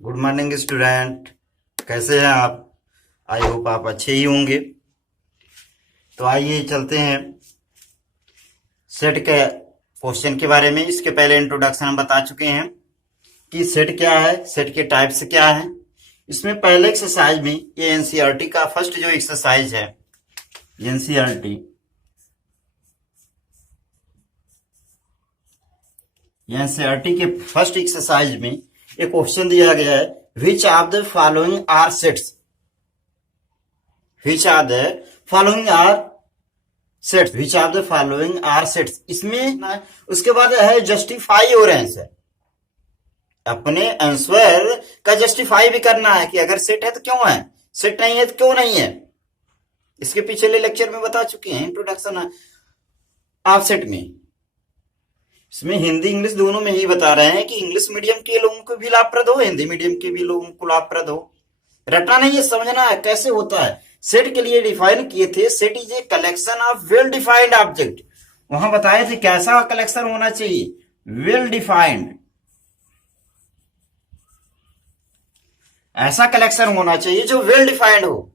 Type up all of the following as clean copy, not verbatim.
Good morning student. कैसे हैं आप? आई होप आप अच्छे ही होंगे। तो आइए चलते हैं सेट के क्वेश्चन के बारे में। इसके पहले इंट्रोडक्शन हम बता चुके हैं कि सेट क्या है, सेट के टाइप्स क्या है। इसमें पहले एक्सरसाइज में ये एनसीईआरटी का फर्स्ट जो एक्सरसाइज है, एनसीईआरटी के फर्स्ट एक्सरसाइज में एक क्वेश्चन दिया गया है, which of the following are sets. Which of the following are sets, which of the following are sets. इसमें उसके बाद है जस्टिफाई योर आंसर। अपने आंसर का जस्टिफाई भी करना है कि अगर सेट है तो क्यों है, सेट नहीं है तो क्यों नहीं है। इसके पिछले लेक्चर में बता चुके हैं इंट्रोडक्शन ऑफ सेट में। इसमें हिंदी इंग्लिश दोनों में ही बता रहे हैं कि इंग्लिश मीडियम के लोगों को भी लाभप्रद हो, हिंदी मीडियम के भी लोगों को लाभप्रद हो। रटना नहीं है, समझना है कैसे होता है। सेट के लिए डिफाइन किए थे, set is a collection of well defined object. वहां बताए थे कैसा कलेक्शन होना चाहिए, वेल डिफाइंड। ऐसा कलेक्शन होना चाहिए जो वेल डिफाइंड हो,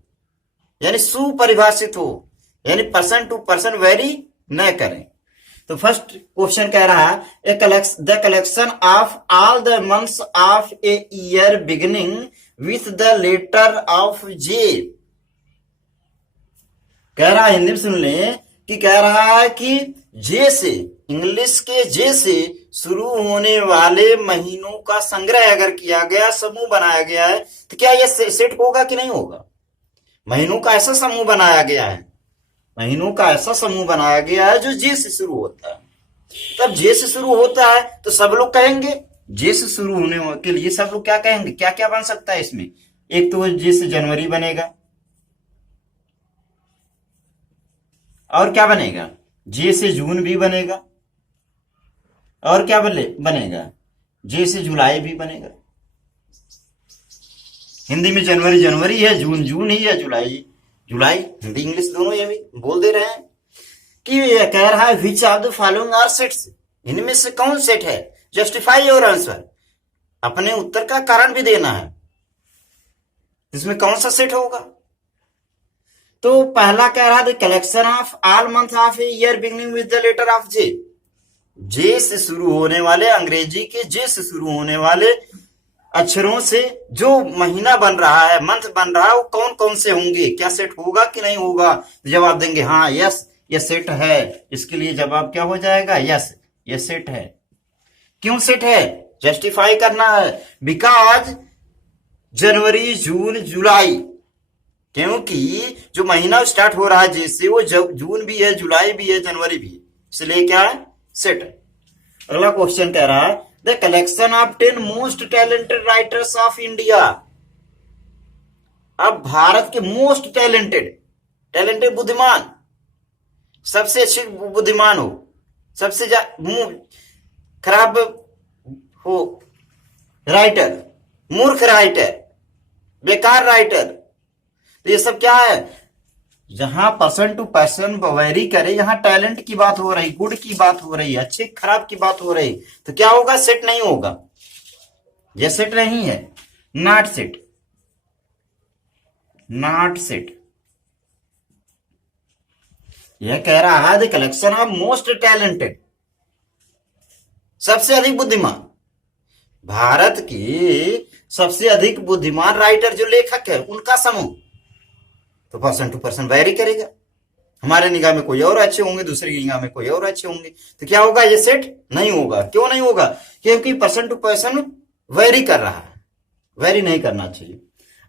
यानी सुपरिभाषित हो, यानी पर्सन टू पर्सन वेरी न करें। तो फर्स्ट क्वेश्चन कह रहा है the collection of all the months of a year beginning with the letter of J. कह रहा है, हिंदी में सुन ले कि कह रहा है कि जे से, इंग्लिश के जे से शुरू होने वाले महीनों का संग्रह अगर किया गया, समूह बनाया गया है, तो क्या यह सेट होगा कि नहीं होगा। महीनों का ऐसा समूह बनाया गया है, महीनों का ऐसा समूह बनाया गया है जो जे से शुरू होता है। तब जे से शुरू होता है तो सब लोग कहेंगे, जे से शुरू होने के लिए सब लोग क्या कहेंगे, क्या क्या बन सकता है इसमें। एक तो जे से जनवरी बनेगा, और क्या बनेगा, जे से जून भी बनेगा, और क्या बनेगा, जे से जुलाई भी बनेगा। हिंदी में जनवरी जनवरी है, जून जून ही है, जुलाई जुलाई। हिंदी इंग्लिश दोनों ये भी बोल दे रहे हैं कि ये कह रहा है which of the following are sets, इनमें से कौन सेट है। जस्टिफाई योर आंसर, अपने उत्तर का कारण भी देना है, इसमें कौन सा सेट होगा। तो पहला कह रहा है the collection of all month of a year beginning with the letter of J. J से शुरू होने वाले, अंग्रेजी के जे से शुरू होने वाले अक्षरों से जो महीना बन रहा है, मंथ बन रहा है, वो कौन कौन से होंगे, क्या सेट होगा कि नहीं होगा। जवाब देंगे हाँ, यस ये सेट है। इसके लिए जवाब क्या हो जाएगा, यस ये सेट है। क्यों सेट है, जस्टिफाई करना है। बिकॉज जनवरी जून जुलाई, क्योंकि जो महीना स्टार्ट हो रहा है जैसे वो जून भी है, जुलाई भी है, जनवरी भी है, इसलिए क्या है, सेट है। अगला क्वेश्चन कह रहा है the collection of 10 most talented writers of India. अब भारत के मोस्ट टैलेंटेड बुद्धिमान, सबसे अच्छे बुद्धिमान हो, सबसे खराब हो राइटर, मूर्ख राइटर, बेकार राइटर, तो ये सब क्या है। जहां पर्सन टू पर्सन वेरी करे, यहां टैलेंट की बात हो रही, गुड की बात हो रही, अच्छे खराब की बात हो रही, तो क्या होगा, सेट नहीं होगा। यह सेट नहीं है, नॉट सेट, नॉट सेट। यह कह रहा है the collection of most talented, सबसे अधिक बुद्धिमान, भारत के सबसे अधिक बुद्धिमान राइटर जो लेखक है उनका समूह। तो पर्सन टू पर्सन वेरी करेगा, हमारे निगाह में कोई और अच्छे होंगे, दूसरे की निगाह में कोई और अच्छे होंगे, तो क्या होगा, ये सेट नहीं होगा। क्यों नहीं होगा, क्योंकि पर्सन टू पर्सन वेरी कर रहा है, वेरी नहीं करना चाहिए।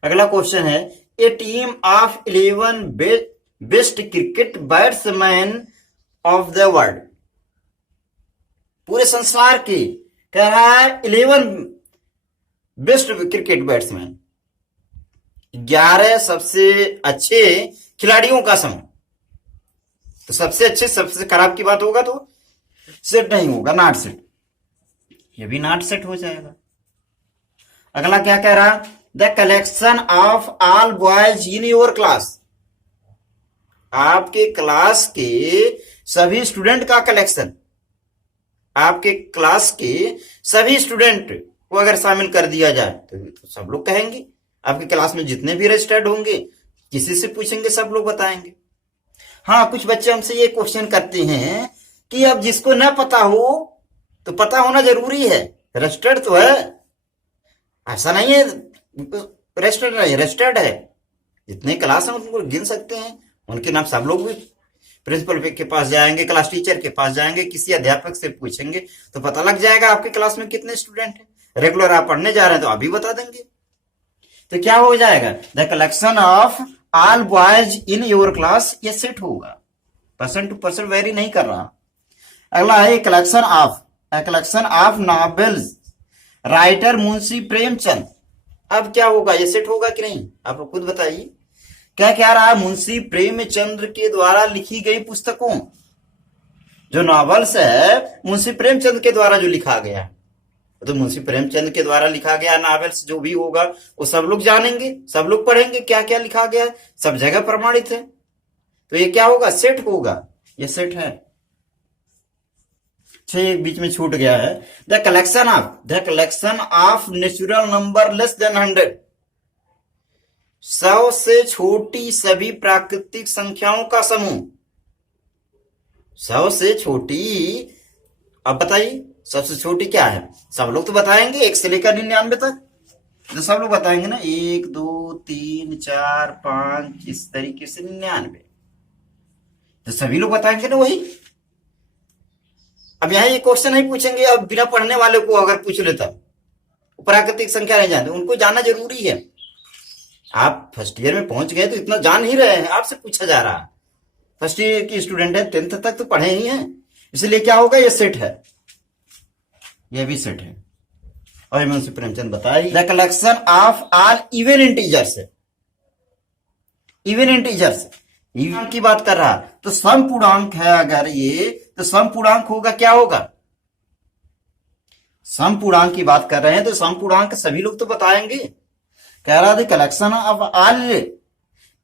अगला क्वेश्चन है a team of 11 best cricket batsman of the world. पूरे संसार के कह रहा है 11 बेस्ट क्रिकेट बैट्समैन, 11 सबसे अच्छे खिलाड़ियों का समूह। तो सबसे अच्छे सबसे खराब की बात होगा तो सेट नहीं होगा, नॉट सेट। ये भी नॉट सेट हो जाएगा। अगला क्या कह रहा, the collection of all boys in your class. आपके क्लास के सभी स्टूडेंट का कलेक्शन, आपके क्लास के सभी स्टूडेंट वो अगर शामिल कर दिया जाए तो सब लोग कहेंगे। आपकी क्लास में जितने भी रजिस्टर्ड होंगे, किसी से पूछेंगे सब लोग बताएंगे। हाँ, कुछ बच्चे हमसे ये क्वेश्चन करते हैं कि अब जिसको ना पता हो तो पता होना जरूरी है, रजिस्टर्ड तो है, ऐसा नहीं है रजिस्टर्ड नहीं, रजिस्टर्ड है। जितने क्लास हैं उनको गिन सकते हैं, उनके नाम सब लोग भी प्रिंसिपल के पास जाएंगे, क्लास टीचर के पास जाएंगे, किसी अध्यापक से पूछेंगे तो पता लग जाएगा आपकी क्लास में कितने स्टूडेंट हैं। रेगुलर आप पढ़ने जा रहे हैं तो अभी बता देंगे। तो क्या हो जाएगा, the collection of all boys in your class, ये सेट होगा, पर्सन टू पर्सन वेरी नहीं कर रहा। अगला है collection of novels writer Munshi Premchand. अब क्या होगा, ये सेट होगा कि नहीं, आप लोग खुद बताइए। क्या क्या रहा, मुंशी प्रेमचंद के द्वारा लिखी गई पुस्तकों, जो नॉवेल्स है मुंशी प्रेमचंद के द्वारा जो लिखा गया, तो मुंशी प्रेमचंद के द्वारा लिखा गया नॉवेल्स जो भी होगा वो सब लोग जानेंगे, सब लोग पढ़ेंगे क्या क्या लिखा गया, सब जगह प्रमाणित है। तो ये क्या होगा, सेट होगा, ये सेट है। एक बीच में छूट गया है, the collection of natural number less than 100, 100 से छोटी सभी प्राकृतिक संख्याओं का समूह। 100 से छोटी, अब बताइए सबसे छोटी क्या है, सब लोग तो बताएंगे 1 से लेकर 99 तक, तो सब लोग बताएंगे ना, 1 2 3 4 5 इस तरीके से 99, तो सभी लोग बताएंगे ना वही। अब यहाँ ये क्वेश्चन नहीं पूछेंगे, अब बिना पढ़ने वाले को अगर पूछ लेता, प्राकृतिक संख्या नहीं जानते, उनको जानना जरूरी है। आप फर्स्ट ईयर में पहुंच गए तो इतना जान ही रहे हैं, आपसे पूछा जा रहा है, फर्स्ट ईयर की स्टूडेंट है, 10th तक तो पढ़े ही हैं, इसलिए क्या होगा, ये सेट है, ये भी सेट है। और मुंशी प्रेमचंद बताइए, the collection of all even integers, even integers even की बात कर रहा, तो सम पूर्णांक है अगर ये, तो सम पूर्णांक होगा, क्या होगा, सम पूर्णांक की बात कर रहे हैं तो सम पूर्णांक सभी लोग तो बताएंगे। कह रहा था collection of all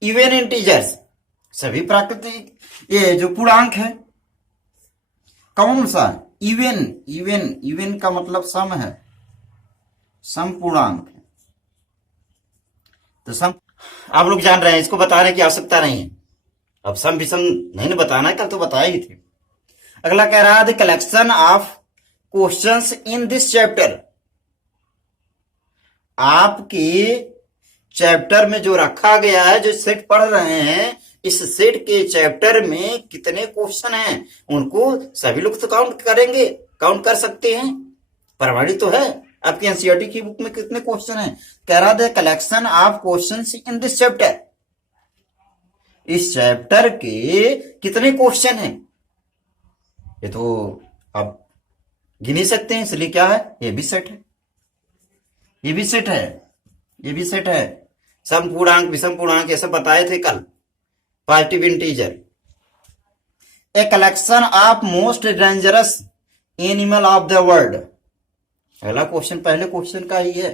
even integers, सभी प्राकृतिक ये जो पूर्णांक है, कौन सा, इवन, इवन इवन का मतलब सम है, सम पूर्णांक है, तो सम आप लोग जान रहे हैं, इसको बताने की आवश्यकता नहीं है। अब सम विषम नहीं ना बताना है, कल तो बताए ही थे। अगला कह रहा है collection of questions in this chapter, आपके चैप्टर में जो रखा गया है, जो सेट पढ़ रहे हैं, इस सेट के चैप्टर में कितने क्वेश्चन हैं, उनको सभी लोग तो काउंट करेंगे, काउंट कर सकते हैं, प्रमाणित तो है। आपकी एनसीईआरटी की बुक में कितने क्वेश्चन हैं, कह रहा था collection of questions in this chapter, इस चैप्टर के कितने क्वेश्चन हैं, ये तो आप गिन ही सकते हैं, इसलिए क्या है, ये भी सेट है, ये भी सेट है, ये भी सेट है। सम पूर्णांक विषम पूर्णांक ये सब बताए थे कल, positive integer. A collection of most dangerous animal of the world, अगला क्वेश्चन पहले क्वेश्चन का ही है,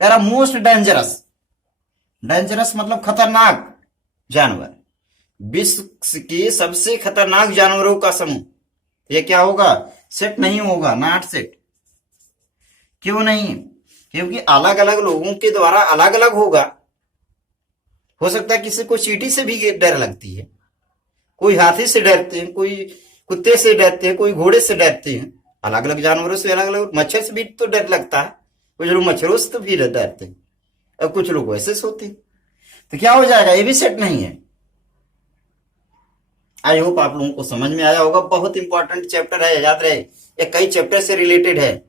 कह रहा मोस्ट डेंजरस, डेंजरस मतलब खतरनाक जानवर, विश्व के सबसे खतरनाक जानवरों का समूह, ये क्या होगा, सेट नहीं होगा, नॉट सेट। क्यों नहीं, क्योंकि अलग अलग लोगों के द्वारा अलग अलग होगा, हो सकता है किसी को चींटी से भी डर लगती है, कोई हाथी से डरते हैं, कोई कुत्ते से डरते हैं, कोई घोड़े से डरते हैं, अलग अलग जानवरों से अलग अलग, मच्छर से भी तो डर लगता है, कुछ लोग मच्छरों से तो भी डरते हैं, और कुछ लोग वैसे सोते हैं, तो क्या हो जाएगा, ये भी सेट नहीं है। आई होप आप लोगों को समझ में आया होगा, बहुत इंपॉर्टेंट चैप्टर है, याद रहे, ये कई चैप्टर से रिलेटेड है।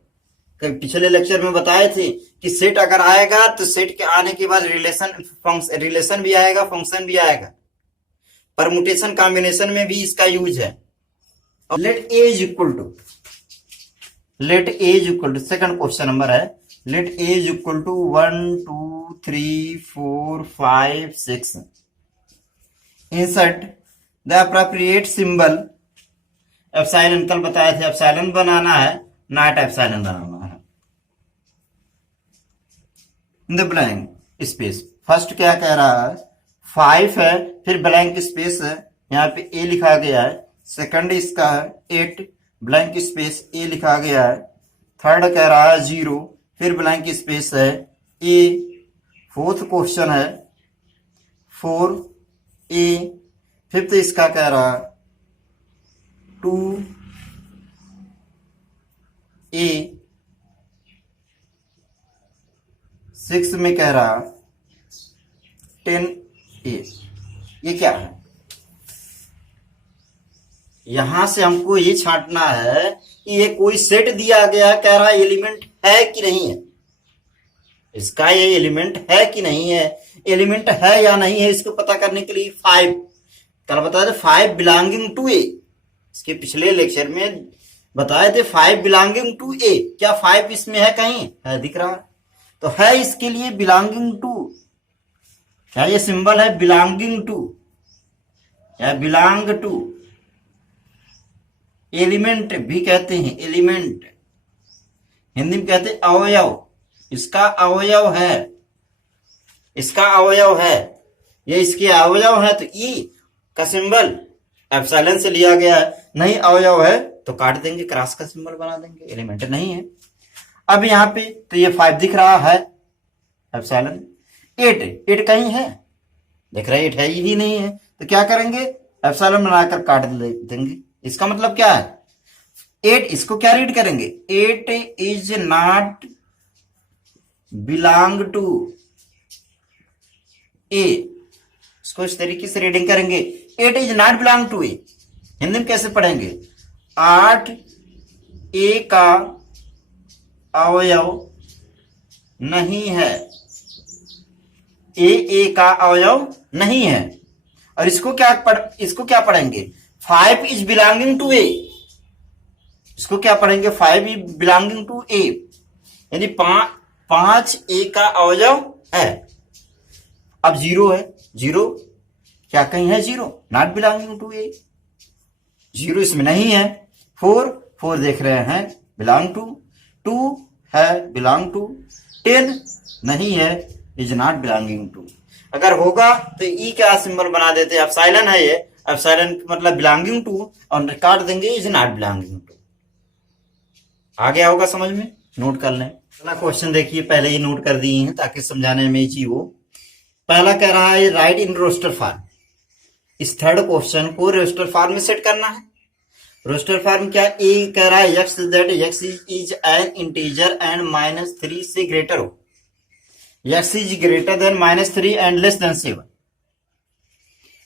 पिछले लेक्चर में बताए थे कि सेट अगर आएगा तो सेट के आने के बाद रिलेशन भी आएगा, फंक्शन भी आएगा, परमुटेशन कॉम्बिनेशन में भी इसका यूज है। Let A is equal to second question number है, let A is equal to 1 2 3 4 5 6, insert the appropriate symbol, epsilon कल बताए थे, एप्सिलॉन बनाना है, नॉट एप्सिलॉन बनाना है, in the blank space. First क्या कह रहा है, 5 है, फिर ब्लैंक स्पेस है, यहाँ पे ए लिखा गया है, सेकंड इसका है 8 ब्लैंक स्पेस ए लिखा गया है, थर्ड कह रहा है 0, फिर ब्लैंक स्पेस है ए। फोर्थ क्वेश्चन है 4A। फिफ्थ इसका कह रहा 2A। सिक्स में कह रहा 10A। ये क्या है? यहां से हमको ये छांटना है कि ये कोई सेट दिया गया, कह रहा एलिमेंट है कि नहीं है। इसका ये एलिमेंट है कि नहीं है, एलिमेंट है या नहीं है, इसको पता करने के लिए 5 कल बताए थे 5 बिलोंगिंग टू ए। इसके पिछले लेक्चर में बताए थे 5 बिलोंगिंग टू ए। क्या 5 इसमें है? कहीं है, दिख रहा है तो है। इसके लिए बिलोंगिंग टू, क्या ये सिंबल है? बिलोंगिंग टू या बिलोंग टू। एलिमेंट भी कहते हैं, एलिमेंट हिंदी में कहते हैं अवयव। इसका अवयव है, इसका अवयव है, ये इसके अवयव है। तो ई का सिंबल एप्सिलॉन से लिया गया है। नहीं अवयव है तो काट देंगे, क्रॉस का सिंबल बना देंगे, एलिमेंट नहीं है। अब यहाँ पे तो ये 5 दिख रहा है, एप्सिलॉन। 8 कहीं है? दिख रहा है 8 है ही नहीं है, तो क्या करेंगे? एप्सिलॉन बनाकर काट देंगे। इसका मतलब क्या है? 8 इसको क्या रीड करेंगे? 8 इज नॉट बिलोंग टू ए। इसको इस तरीके से रीडिंग करेंगे, 8 इज नॉट बिलोंग टू ए। हिंदी में कैसे पढ़ेंगे? 8 ए का अवयव नहीं है, ए का अवयव नहीं है। और इसको क्या पढ़ेंगे? 5 इज बिलोंगिंग टू ए। इसको क्या पढ़ेंगे? 5 इज बिलोंगिंग टू ए, यानी 5 ए का अवयव है। अब 0 है, 0 क्या कहीं है? 0 नॉट बिलोंगिंग टू ए, 0 इसमें नहीं है। 4 देख रहे हैं बिलोंग टू, 2 है बिलोंग टू, 10 नहीं है, इज नॉट बिलोंगिंग टू। अगर होगा तो ई का सिंबल बना देते, एप्सिलॉन है ये, एप्सिलॉन मतलब बिलोंगिंग टू, और काट देंगे इज नॉट बिलोंगिंग टू। आ गया होगा समझ में? नोट कर लें। पहला क्वेश्चन देखिए, पहले ही नोट कर दिए हैं ताकि समझाने में इजी हो। पहला कह रहा है राइट इन रोस्टर फॉर्म। इस थर्ड क्वेश्चन को रोस्टर फॉर्म में सेट करना है। रोस्टर फॉर्म क्या? ए कह रहा है x that x is an integer and -3 से ग्रेटर हो, x is greater than -3 and less than 7।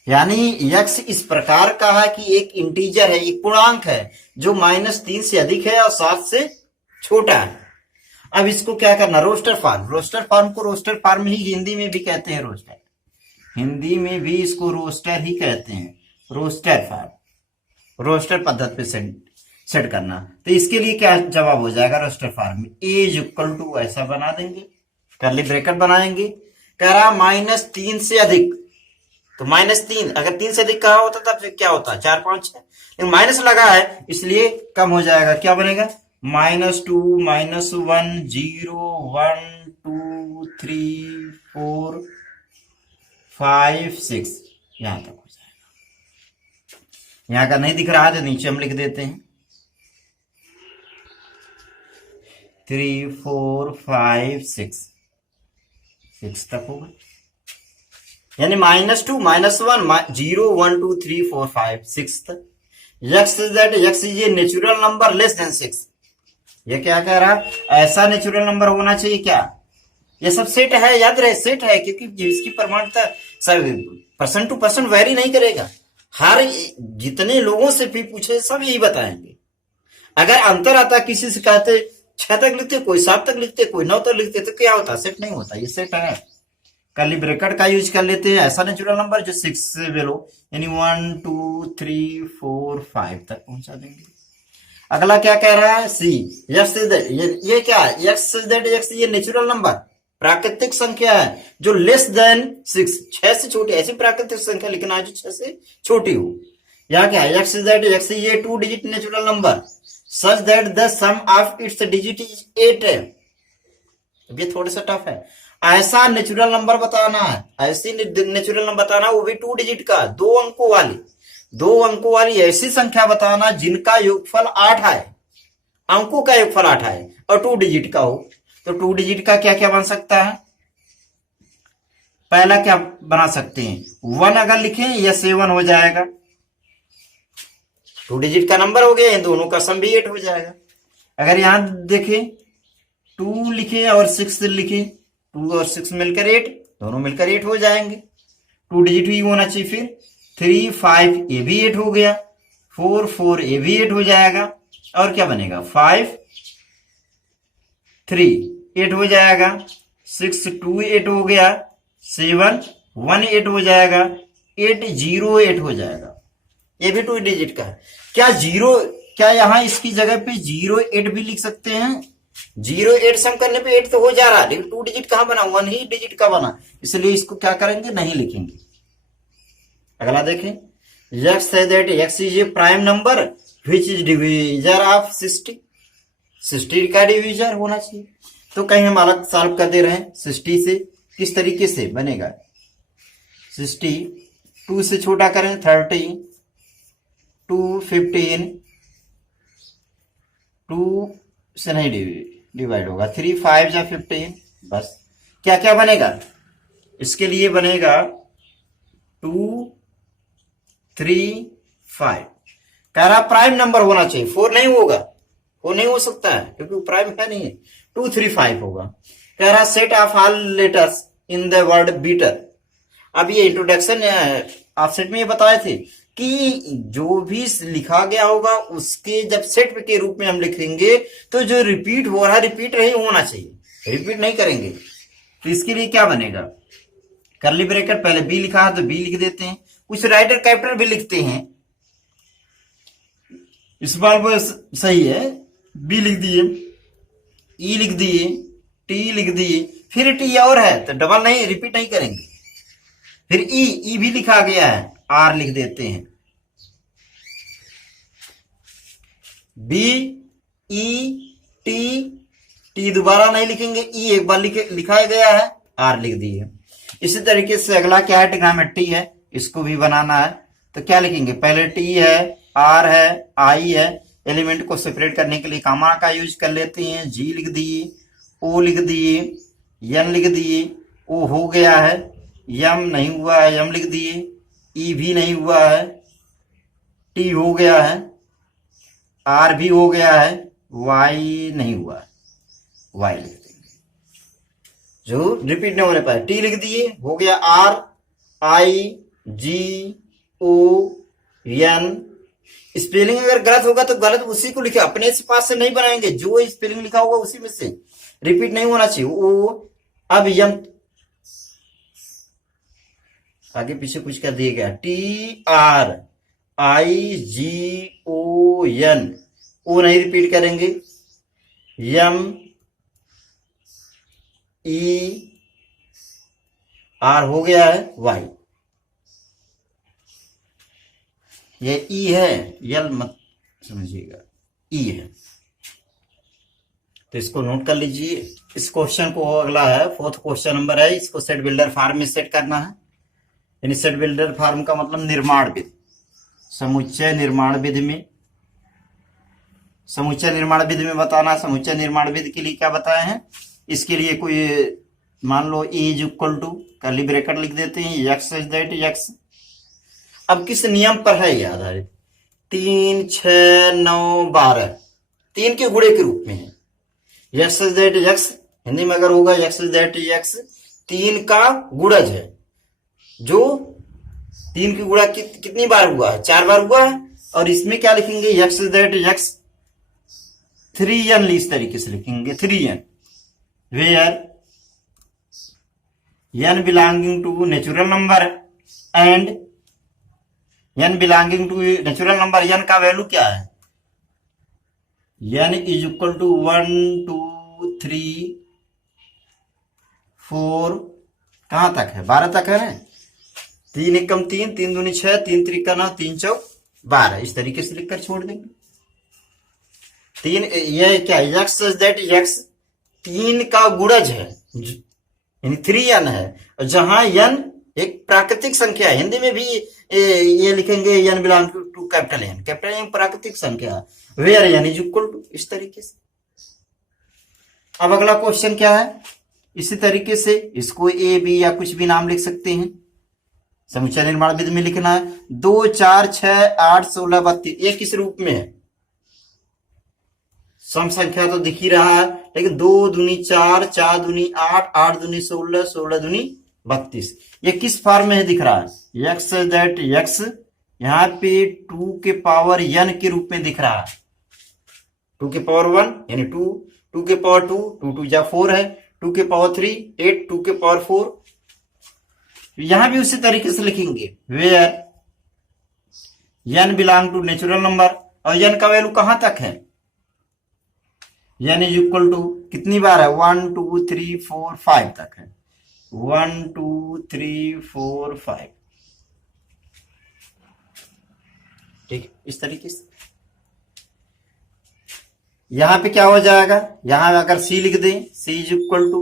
यानी एक्स इस प्रकार का है कि एक इंटीजर है, एक पूर्णांक है जो -3 से अधिक है और 7 से छोटा है। अब इसको क्या करना? Roster form. रोस्टर फॉर्म को रोस्टर फॉर्म ही हिंदी में भी कहते हैं, रोस्टर, हिंदी में भी इसको रोस्टर ही कहते हैं, रोस्टर फॉर्म। रोस्टर पद्धति पे सेट करना। तो इसके लिए क्या जवाब हो जाएगा? रोस्टर फॉर्म में ए इज इक्वल टू ऐसा बना देंगे, कर्ली ब्रैकेट बनाएंगे। कह रहा -3 से अधिक, तो -3 अगर 3 से अधिक कहा होता तब फिर क्या होता? 4 5 6, लेकिन माइनस लगा है इसलिए कम हो जाएगा। क्या बनेगा? -2 -1 0 1 2 3 4 5 6, यहां तक हो जाएगा। यहां का नहीं दिख रहा है तो नीचे हम लिख देते हैं 3 4 5 6 तक होगा। यानी -2 -1 0 1 2 3 4 5 6 तक। X is a natural number less than 6। ये क्या कह रहा? ऐसा नेचुरल नंबर होना चाहिए। क्या ये सब सेट है? याद रहे सेट है, क्योंकि इसकी प्रमाणता पर्सन टू पर्सन वेरी नहीं करेगा। हर जितने लोगों से भी पूछे सब यही बताएंगे। अगर अंतर आता, किसी से कहते 6 तक लिखते, कोई 7 तक लिखते, कोई 9 तक लिखते, तो क्या होता? सेट नहीं होता। ये सेट है। कर्ली ब्रैकेट का यूज कर लेते हैं, ऐसा नेचुरल नंबर जो 6 से बेलो, यानी 1 2 3 4 5 तक पहुंचा देंगे। अगला क्या कह रहा है? सी एक्स ये क्या है? एक्स ये नेचुरल नंबर, प्राकृतिक संख्या है जो लेस देन 6 से छोटी, ऐसी प्राकृतिक संख्या लेकिन आज 6 से छोटी हो। यहाँ क्या है? एक्स ये 2 digit natural number such that the sum of its digit is 8 है। ये थोड़ा सा टफ है। ऐसा नेचुरल नंबर बताना है, ऐसी नेचुरल नंबर बताना, वो भी 2 डिजिट का, 2 अंकों वाली ऐसी संख्या बताना जिनका योगफल 8 है, अंकों का योगफल 8 है और 2 डिजिट का हो। तो 2 डिजिट का क्या क्या बन सकता है? पहला क्या बना सकते हैं, 1 अगर लिखें यह 7 हो जाएगा, 2 डिजिट का नंबर हो गया, इन दोनों का सम भी 8 हो जाएगा। अगर यहां देखें 2 लिखे और 6 लिखे, 2 और 6 मिलकर 8, दोनों मिलकर 8 हो जाएंगे। 2 डिजिट ही होना चाहिए। फिर 3 5 ये भी 8 हो गया, 4 4 ये भी 8 हो जाएगा, और क्या बनेगा 5 3 8 हो जाएगा, 6 2 8 हो गया, 7 1 8 हो जाएगा, 8 0 8 हो जाएगा। ये भी 2 डिजिट का है। क्या यहां इसकी जगह पे 0 8 भी लिख सकते हैं? 0 8 सम करने पे 8 तो हो जा रहा है, लेकिन 2 डिजिट कहां बना, 1 ही डिजिट का बना, इसलिए इसको क्या करेंगे, नहीं लिखेंगे। अगला देखें, x says that x is a prime number which is divisor of 60। 60 का डिविजर होना चाहिए, तो कहीं हम अलग सॉल्व कर दे रहे हैं 60 से। किस तरीके से बनेगा, 60 2 से छोटा करें 30, 2 15, 2 से नहीं डिवाइड होगा, 3 5 या 15, बस। क्या क्या बनेगा इसके लिए, बनेगा 2 3 5। कह रहा प्राइम नंबर होना चाहिए, 4 नहीं होगा, 4 नहीं हो सकता है क्योंकि प्राइम है नहीं है, 2 3 5 होगा। कह रहा set of all letters in the word better. अब ये इंट्रोडक्शन आप सेट में ये बताए थे कि जो भी लिखा गया होगा उसके जब सेट के रूप में हम लिखेंगे तो जो रिपीट हो रहा है रिपीट नहीं होना चाहिए, रिपीट नहीं करेंगे। तो इसके लिए क्या बनेगा, कर्ली ब्रैकेट, पहले बी लिखा है तो बी लिख देते हैं, कुछ राइटर कैपिटल भी लिखते हैं, इस बार वो सही है, बी लिख दिए, ई लिख दिए, टी लिख दिए, फिर टी और है तो डबल नहीं, रिपीट नहीं करेंगे। फिर ई भी लिखा गया है, आर लिख देते हैं, बी ई टी दोबारा नहीं लिखेंगे, ई एक बार लिखा गया है, आर लिख दिए। इसी तरीके से अगला क्या है, ट्रिग्नोमेट्री है, इसको भी बनाना है, तो क्या लिखेंगे, पहले टी है, आर है, आई है, एलिमेंट को सेपरेट करने के लिए कामा का यूज कर लेते हैं, जी लिख दिए, ओ लिख दिए, एन लिख दिए, ओ हो गया है, यम नहीं हुआ है, यम लिख दिए, ई भी नहीं हुआ है, टी हो गया है, आर भी हो गया है, वाई नहीं हुआ है, वाई लिख देंगे, जो रिपीट नहीं होने पाए। टी लिख दिए, हो गया R, I, G, O, N. Spelling अगर गलत होगा तो गलत उसी को लिखे, अपने से पास से नहीं बनाएंगे, जो स्पेलिंग लिखा होगा उसी में से, रिपीट नहीं होना चाहिए। ओ, अब यम आगे पीछे कुछ कर दिया गया, T R I G O N, O नहीं रिपीट करेंगे, यम ई आर हो गया है, वाई, ये ई है, यल मत समझिएगा, ई है। तो इसको नोट कर लीजिए। इस क्वेश्चन को अगला है, 4th क्वेश्चन नंबर है, इसको सेट बिल्डर फॉर्म में सेट करना है। यानी सेट बिल्डर फॉर्म का मतलब निर्माण विधि, समुच्चय निर्माण विधि में, समुच्चय निर्माण विधि में बताना। समुच्चय निर्माण विधि के लिए क्या बताए हैं, इसके लिए कोई मान लो A is equal to, curly bracket लिख देते हैं, एक्स इज दैट एक्स। अब किस नियम पर है ये आधारित, 3 6 9 12, 3 के गुणे के रूप में है। X is that x Hindi में अगर होगा एक्स इज दैट एक्स, 3 का गुणज है, जो 3 की गुणा कितनी बार हुआ है, 4 बार हुआ है। और इसमें क्या लिखेंगे, x is that x 3n, इस तरीके से लिखेंगे 3n, where n belonging to natural number and n belonging to natural number, n का वैल्यू क्या है, n इज इक्वल टू 1 2 3 4, कहां तक है, 12 तक है ना, 3 एकम 3, 3 दूनी 6, 3 त्रिका 9, 3 चौक 12, इस तरीके से लिखकर छोड़ देंगे। 3 ये क्या, एक्स दैट एक्स 3 का गुणज है, यानी 3n है, और जहां n एक प्राकृतिक संख्या है, हिंदी में भी ये लिखेंगे n belong to capital N, capital N प्राकृतिक संख्या, where n is equal to, इस तरीके से। अब अगला क्वेश्चन क्या है, इसी तरीके से इसको ए बी या कुछ भी नाम लिख सकते हैं। समुच्चय निर्माण विधि में लिखना है 2 4 6 8 16 32, ये किस रूप में है? सम संख्या तो दिख ही रहा है, लेकिन 2 दूनी 4, 4 दूनी 8, 8 दूनी 16, 16 दूनी 32, ये किस फॉर्म में है दिख रहा है? एक्स दैट एक्स यहाँ पे 2 के पावर n के रूप में दिख रहा है। 2 के पावर 1 यानी 2, 2 के पावर 2, 2 2 जा 4 है, 2 के पावर 3 8, 2 के पावर 4। यहां भी उसी तरीके से लिखेंगे where n belong to natural number, और n का वैल्यू कहां तक है? n इज इक्वल टू कितनी बार है? 1 2 3 4 5 तक है। 1 2 3 4 5, ठीक, इस तरीके से। यहां पे क्या हो जाएगा, यहां अगर c लिख दें, c is equal to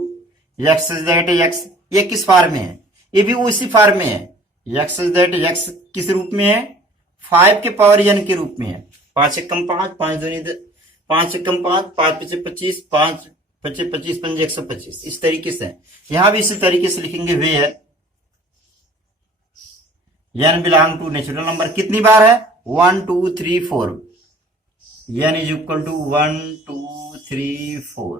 X is that X, ये किस फॉर्म में है? ये भी उसी फॉर्म में है। एक्स इज दैट एक्स किस रूप में है? 5 के पावर n के रूप में है। 5 एकम 5, 5 दूनी 5 एकम 5, 5 पचे 25, 5 पचे 25, 5 125, इस तरीके से। यहां भी इसी तरीके से लिखेंगे where n belong to natural number, कितनी बार है? 1 2 3 4, n इज इक्वल टू 1 2 3 4।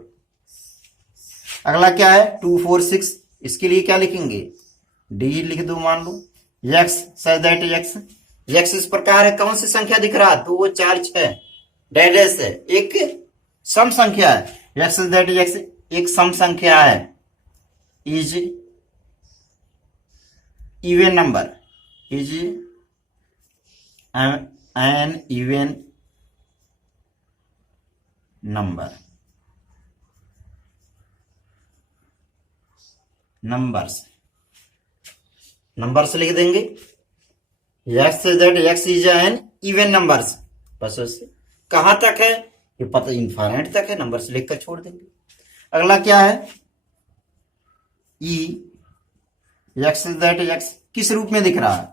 अगला क्या है? 2 4 6, इसके लिए क्या लिखेंगे? d लिख दो, मान लो x such that x, x इस प्रकार है, कौन सी संख्या दिख रहा है? 2 4 6 डैश है, एक सम संख्या है। x इज दैट x एक सम संख्या है, is even number, is an even number, numbers लिख देंगे। x is that x is an even numbers, बस उससे कहां तक है ये पता, इनफाइनाइट तक है, नंबर से लिखकर छोड़ देंगे। अगला क्या है? एक्स इज दैट एक्स किस रूप में दिख रहा है?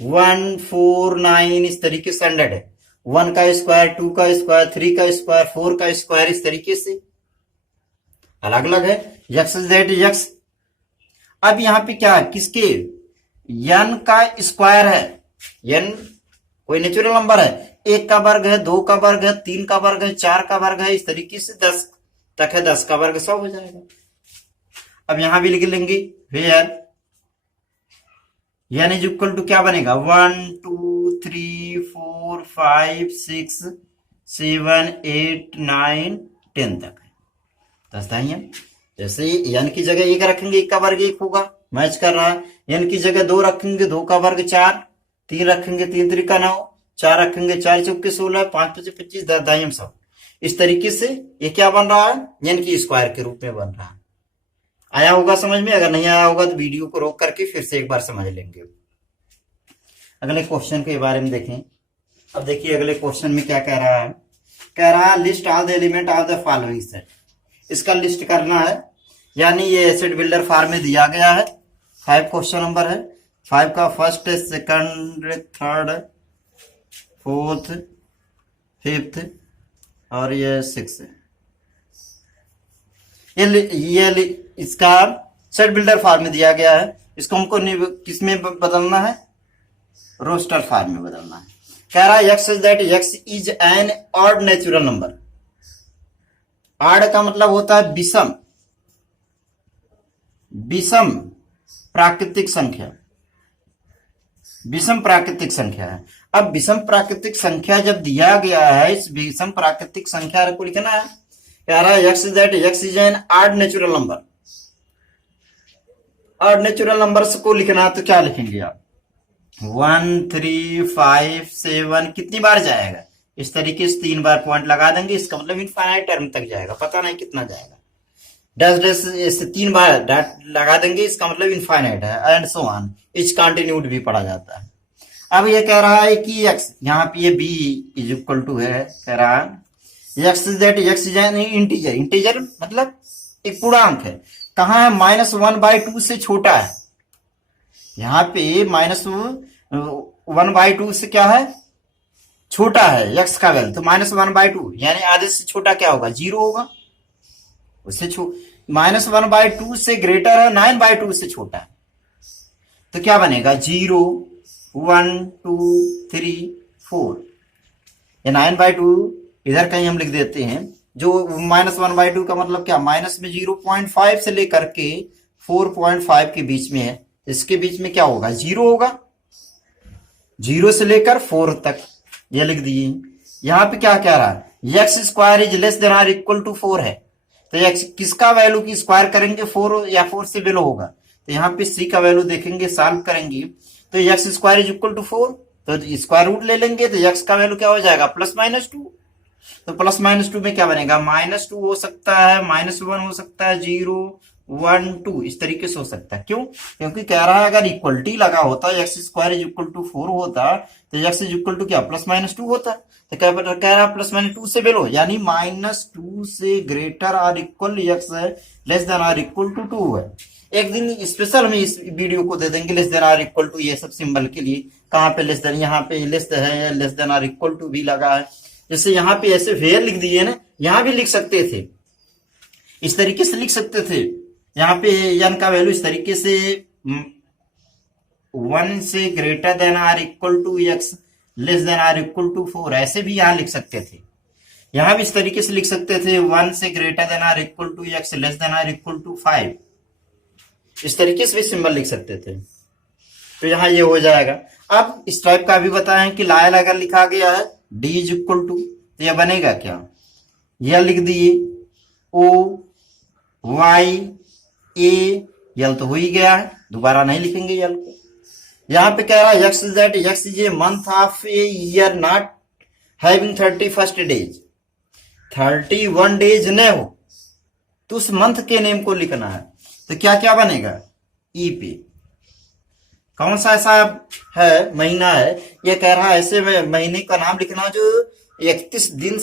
1 4 9, इस तरीके से 100 है। 1 का स्क्वायर, 2 का स्क्वायर, 3 का स्क्वायर, 4 का स्क्वायर, इस तरीके से अलग अलग है। एक्स इज दैट एक्स, अब यहां पे क्या है? किसके? n का स्क्वायर है। n कोई नेचुरल नंबर है, 1 का वर्ग है, 2 का वर्ग है, 3 का वर्ग है, 4 का वर्ग है, इस तरीके से 10 तक है। 10 का वर्ग 100 हो जाएगा। अब यहां भी लिख लेंगे where n is equal to क्या बनेगा? 1 2 3 4 5 6 7 8 9 10 तक है। 10 दाइए, जैसे n की जगह 1 रखेंगे, 1 का वर्ग 1 होगा, मैच कर रहा है। n की जगह 2 रखेंगे, 2 का वर्ग 4, 3 रखेंगे, 3 3 9, 4 रखेंगे, 4 चौके 16, 5 5 25, 10 दाइम 100। इस तरीके से ये क्या बन रहा है? n की स्क्वायर के रूप में बन रहा है। आया होगा समझ में? अगर नहीं आया होगा तो वीडियो को रोक करके फिर से एक बार समझ लेंगे। अगले क्वेश्चन के बारे में देखें। अब देखिए अगले क्वेश्चन में क्या कह रहा है? कह रहा है list all the element of the following set. इसका लिस्ट करना है, यानी ये सेट बिल्डर फॉर्म में दिया गया है। 5 क्वेश्चन नंबर है। 5 का first, second, third, fourth, fifth और ये 6 है। ये इसका सेट बिल्डर फॉर्म में दिया गया है। इसको हमको किस में बदलना है? रोस्टर फॉर्म में बदलना है। कह रहा है X is that x is an odd natural number. Odd का मतलब होता है विषम, विषम प्राकृतिक संख्या, विषम प्राकृतिक संख्या है। अब विषम प्राकृतिक संख्या जब दिया गया है, इस विषम प्राकृतिक संख्या को लिखना है। कह रहा है X is that x is an odd natural number. Odd natural numbers को लिखना है तो क्या लिखेंगे आप? 1 3 5 7, कितनी बार जाएगा? इस तरीके से 3 बार पॉइंट लगा देंगे, इसका मतलब इनफाइनाइट टर्म तक जाएगा, पता नहीं कितना जाएगा। डैश डैश से 3 बार डैट लगा देंगे, इसका मतलब इनफाइनाइट है, and so on. Etch continued भी पढ़ा जाता है। अब ये कह रहा है कि एक्स, यहाँ पे ये बी इज इक्वल टू है, कह रहा है X is that x is an integer. Integer मतलब एक पूर्णांक है। कहाँ है? -1/2 से छोटा है। यहाँ पे -1/2 से क्या है? छोटा है एक्स का वैल्यू, तो -1/2 यानी आधे से छोटा क्या होगा? 0 होगा। उससे -1/2 से ग्रेटर है, 9/2 से छोटा है। तो क्या बनेगा 0 1 2 3 4। ये 9/2 इधर कहीं हम लिख देते हैं। जो -1/2 का मतलब क्या, माइनस में 0.5 से लेकर के 4.5 के बीच में है। इसके बीच में क्या होगा, 0 होगा, 0 से लेकर 4 तक। ये लिख दिए। यहां पे क्या कह रहा है, x² is less than or equal to 4 है। तो x किसका वैल्यू की स्क्वायर करेंगे, 4 या 4 से बिलो होगा। तो यहाँ पे c का वैल्यू देखेंगे, सॉल्व करेंगे तो x² इज इक्वल टू 4, तो स्क्वायर रूट ले लेंगे तो x का वैल्यू क्या हो जाएगा, +-2। तो +-2 में क्या बनेगा, -2 हो सकता है, -1 हो सकता है, 0 1 2 इस तरीके से हो सकता है। क्यों, क्योंकि कह रहा है अगर इक्वलिटी लगा होता, x² इज इक्वल टू 4 होता तो x इज इक्वल टू क्या, +-2 होता। तो कह रहा है +-2 से बिलो, यानी -2 से ग्रेटर आर इक्वल x है, less than or equal to 2 है। एक दिन स्पेशल हम इस वीडियो को दे देंगे less than or equal to ये सब सिंबल के लिए, कहाँ पे लेस देन, यहाँ पे लेस है, less than or equal to भी लगा है। जैसे यहाँ पे ऐसे वेयर लिख दिए ना, यहाँ भी लिख सकते थे, इस तरीके से लिख सकते थे। यहाँ पे n का वैल्यू इस तरीके से 1 से greater than or equal to x less than or equal to 4, ऐसे भी यहाँ लिख सकते थे। यहाँ भी इस तरीके से लिख सकते थे, 1 से greater than or equal to x less than or equal to 5, इस तरीके से भी सिंबल लिख सकते थे। तो यहाँ ये हो जाएगा। अब इस टाइप का भी बताएं कि लायल अगर लिखा गया है d इज इक्वल टू, तो यह बनेगा क्या, यह लिख दिए O Y A, यल तो हो ही गया है, दोबारा नहीं लिखेंगे यल को। यहाँ पे कह रहा है x is a month of a year not having 31 days, 31 days न हो तो उस मंथ के नेम को लिखना है। तो क्या क्या बनेगा, ई पे कौन सा ऐसा है महीना है, ये कह रहा है ऐसे में महीने का नाम लिखना जो 31 दिन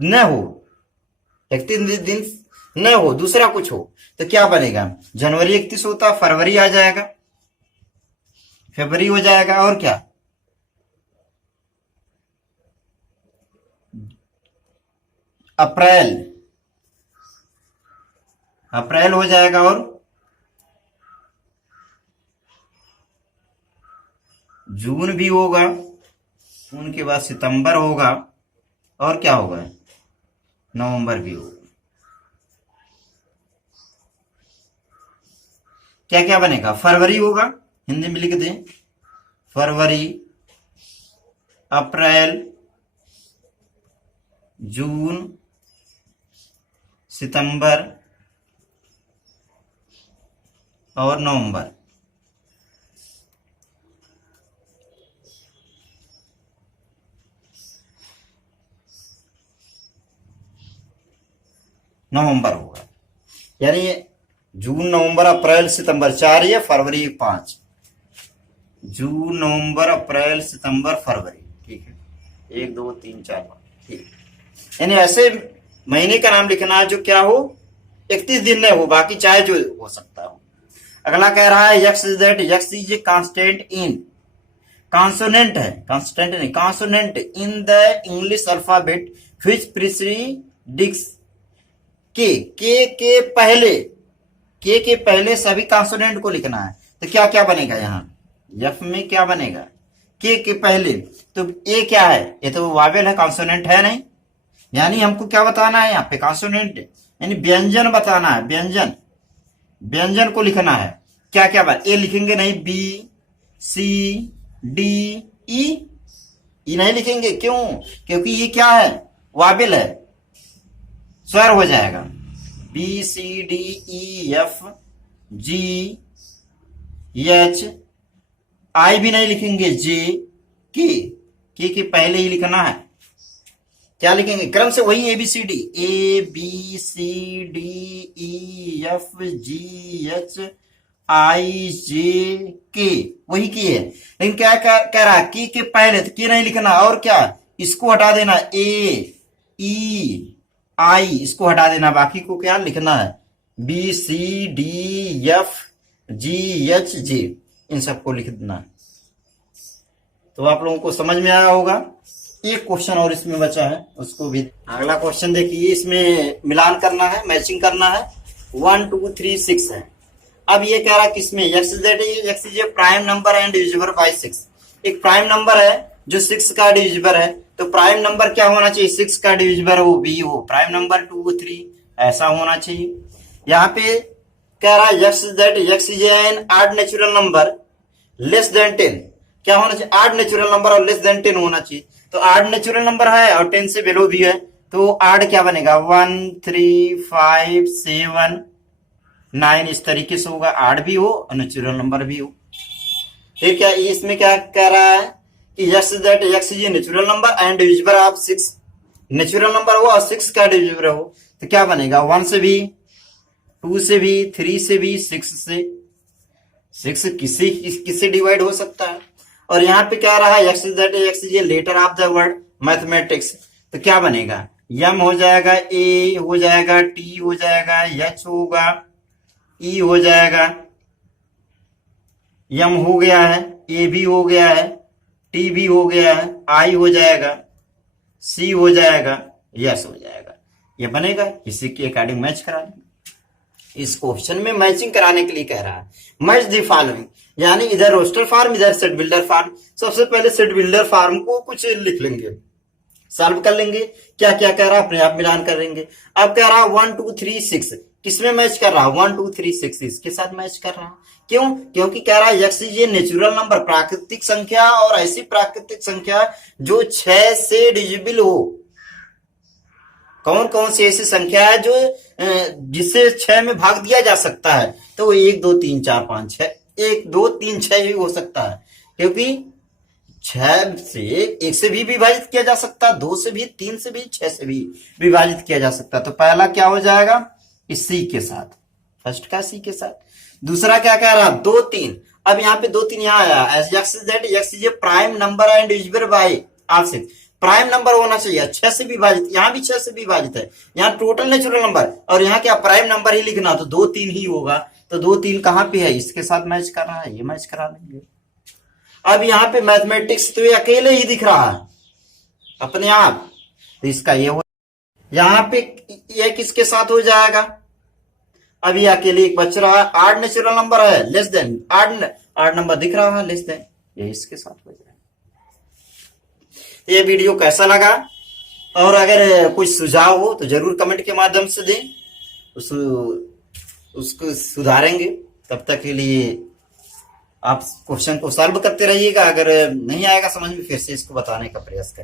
न हो, 31 दिन न हो, दूसरा कुछ हो। तो क्या बनेगा, जनवरी 31 होता, फरवरी आ जाएगा, फरवरी हो जाएगा, और क्या अप्रैल, अप्रैल हो जाएगा, और जून भी होगा, जून के बाद सितंबर होगा, और क्या होगा, नवंबर भी होगा। क्या क्या बनेगा, फरवरी होगा, हिंदी में लिख दें, फरवरी, अप्रैल, जून, सितंबर और नवंबर। नवंबर होगा, यानी जून, नवंबर, अप्रैल, सितंबर 4, ये फरवरी 5, जून, नवंबर, अप्रैल, सितंबर, फरवरी, ठीक है, 1 2 3 4 5, ठीक। यानी ऐसे महीने का नाम लिखना है जो क्या हो, 31 दिन में हो, बाकी चाहे जो हो सकता हो। अगला कह रहा है x is a constant in, consonant है, कांस्टेंट नहीं, consonant in the English alphabet which precedings के पहले, के पहले सभी कॉन्सोनेंट को लिखना है। तो क्या क्या बनेगा, यहाँ एफ में क्या बनेगा, के पहले, तो ए क्या है, ये तो वावेल है, कॉन्सोनेंट है नहीं, यानी हमको क्या बताना है यहाँ पे, कॉन्सोनेंट यानी व्यंजन बताना है, व्यंजन, व्यंजन को लिखना है। क्या क्या बात, ए लिखेंगे नहीं, बी सी डी ई नहीं लिखेंगे, क्यों, क्योंकि ये क्या है, वावेल है, स्वर हो जाएगा, B C D E F G H, I भी नहीं लिखेंगे, जे के पहले ही लिखना है। क्या लिखेंगे, क्रम से वही ABCD, A B C D E F G H I J K, वही की है। लेकिन क्या कह रहा है, की के पहले, तो की नहीं लिखना, और क्या, इसको हटा देना, ए ई आई इसको हटा देना, बाकी को क्या लिखना है, B C D F G H J, इन सबको लिख देना। तो आप लोगों को समझ में आया होगा। एक क्वेश्चन और इसमें बचा है, उसको भी। अगला क्वेश्चन देखिए, इसमें मिलान करना है, मैचिंग करना है। 1 2 3 6 है। अब ये कह रहा है किसमें, x is a prime number and divisible by 6। एक प्राइम नंबर है जो 6 का डिविजिबल है, तो प्राइम नंबर क्या होना चाहिए, 6 का डिविजिबल वो बी हो, प्राइम नंबर 2 3 ऐसा होना चाहिए। यहाँ पे कह रहा है X is an odd natural number less than 10। क्या होना चाहिए, ऑड नेचुरल नंबर और लेस देन 10 होना चाहिए। तो ऑड नेचुरल नंबर है और 10 से बिलो भी है, तो ऑड क्या बनेगा, 1 3 5 7 9 इस तरीके से होगा, ऑड भी हो और नेचुरल नंबर भी हो। फिर क्या इसमें क्या कह रहा है कि x is natural number and divisible of 6। Natural number हो और 6 का डिविजिबल हो, तो क्या बनेगा, 1 से भी, 2 से भी, 3 से भी, 6 से। 6 किससे डिवाइड हो सकता है। और यहाँ पे क्या रहा है, X is letter of the word mathematics, तो क्या बनेगा, यम हो जाएगा, ए हो जाएगा, टी हो जाएगा, एच होगा, ई हो जाएगा, यम हो गया है, ए भी हो गया है, टी भी हो गया है, आई हो जाएगा, सी हो जाएगा, यस हो जाएगा। ये बनेगा, इसी के अकॉर्डिंग मैच करा लेंगे। इस क्वेश्चन में मैचिंग कराने के लिए कह रहा है मैच द फॉलोइंग, यानी इधर रोस्टर फॉर्म इधर सेट बिल्डर फॉर्म। सबसे पहले सेट बिल्डर फॉर्म को कुछ लिख लेंगे, सॉल्व कर लेंगे, क्या क्या कह रहा है अपने आप मिलान करेंगे। अब कह रहा है 1 2 3 6 किसमें मैच कर रहा है, 1 2 3 6 इसके साथ मैच कर रहा है। क्यों, क्योंकि कह रहा है एक्स इज ये नेचुरल नंबर प्राकृतिक संख्या, और ऐसी प्राकृतिक संख्या जो 6 से डिविजिबल हो। कौन कौन सी ऐसी संख्या है जो जिसे 6 में भाग दिया जा सकता है, तो 1 2 3 4 5 6, 1 2 3 6 ही हो सकता है, क्योंकि 6 से 1 से भी विभाजित किया जा सकता है, 2 से भी, 3 से भी, 6 से भी विभाजित किया जा सकता है। तो पहला क्या हो जाएगा, इस सी के साथ, फर्स्ट का सी के साथ। दूसरा क्या कह रहा है, 2 3। अब यहाँ पे 2 3 यहाँ आया, x is a prime number and divisible by of 6। Prime number होना चाहिए, 6 से विभाजित, यहाँ भी 6 से विभाजित है, यहाँ टोटल नेचुरल नंबर, और यहाँ क्या प्राइम नंबर ही लिखना, तो 2 3 ही होगा। तो 2 3 कहाँ पे है, इसके साथ मैच कर रहा है, ये मैच करा लेंगे। अब यहाँ पे मैथमेटिक्स तो ये अकेले ही दिख रहा है अपने आप, तो इसका ये हो, यहाँ पे ये किसके साथ हो जाएगा, अब ये अकेले एक बच रहा है, ऑड नेचुरल नंबर है, लेस देन, ऑड नंबर दिख रहा है, लेस देन, ये इसके साथ हो जाएगा। ये वीडियो कैसा लगा, और अगर कुछ सुझाव हो तो जरूर कमेंट के माध्यम से दें, उसको सुधारेंगे। तब तक के लिए आप क्वेश्चन को सॉल्व करते रहिएगा, अगर नहीं आएगा समझ में फिर से इसको बताने का प्रयास करें।